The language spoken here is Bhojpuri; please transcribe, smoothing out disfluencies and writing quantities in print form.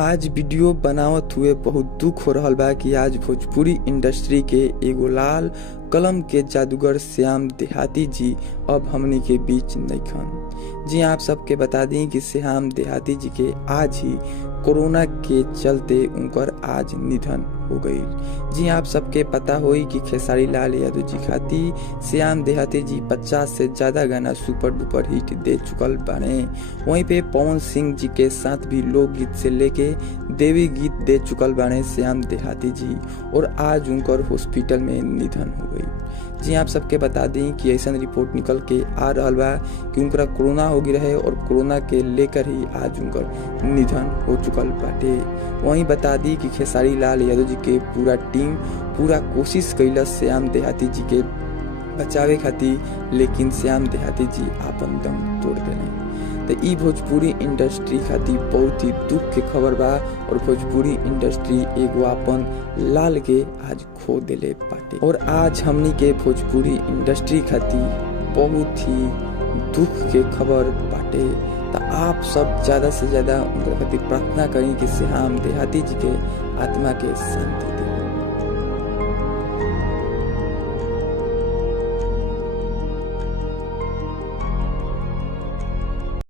आज वीडियो बनावत हुए बहुत दुख हो रहल बा कि आज भोजपुरी इंडस्ट्री के एगो लाल कलम के जादूगर श्याम देहाती जी अब हमनी के बीच नइखन। जी आप सबके बता दी कि श्याम देहाती जी के आज ही कोरोना के चलते उनकर आज निधन हो गई। जी आप सबके पता होई कि खेसारी लाल यादव जी खाती श्याम देहाती जी 50 से ज्यादा गाना सुपर डुपर हिट दे चुकल बाने। वहीं पे पवन सिंह जी के साथ भी लोकगीत से लेके देवी गीत दे चुकल बाने श्याम देहाती जी, और आज उनकर हॉस्पिटल में निधन हो गई। जी आप सबके बता दें कि ऐसा रिपोर्ट निकल के आ रहा बा कि उनका कोरोना हो गई रहे और कोरोना के लेकर ही आज उनकर निधन हो चुकल बाटे। वहीं बता दी कि खेसारी लाल यादव जी के पूरा टीम पूरा कोशिश कैलस श्याम देहाती जी के बचावे खातिर, लेकिन श्याम देहाती जी आपन दम तोड़ देने। तो ई भोजपुरी इंडस्ट्री खातिर बहुत ही दुख के खबर बा, और भोजपुरी इंडस्ट्री एगो आपन लाल के आज खो देले बाटे। और आज हमनी के भोजपुरी इंडस्ट्री खातिर बहुत ही दुख के खबर बाटे। तो आप सब ज्यादा से ज्यादा उनके खातिर प्रार्थना करें कि श्याम देहाती जी के आत्मा के शांति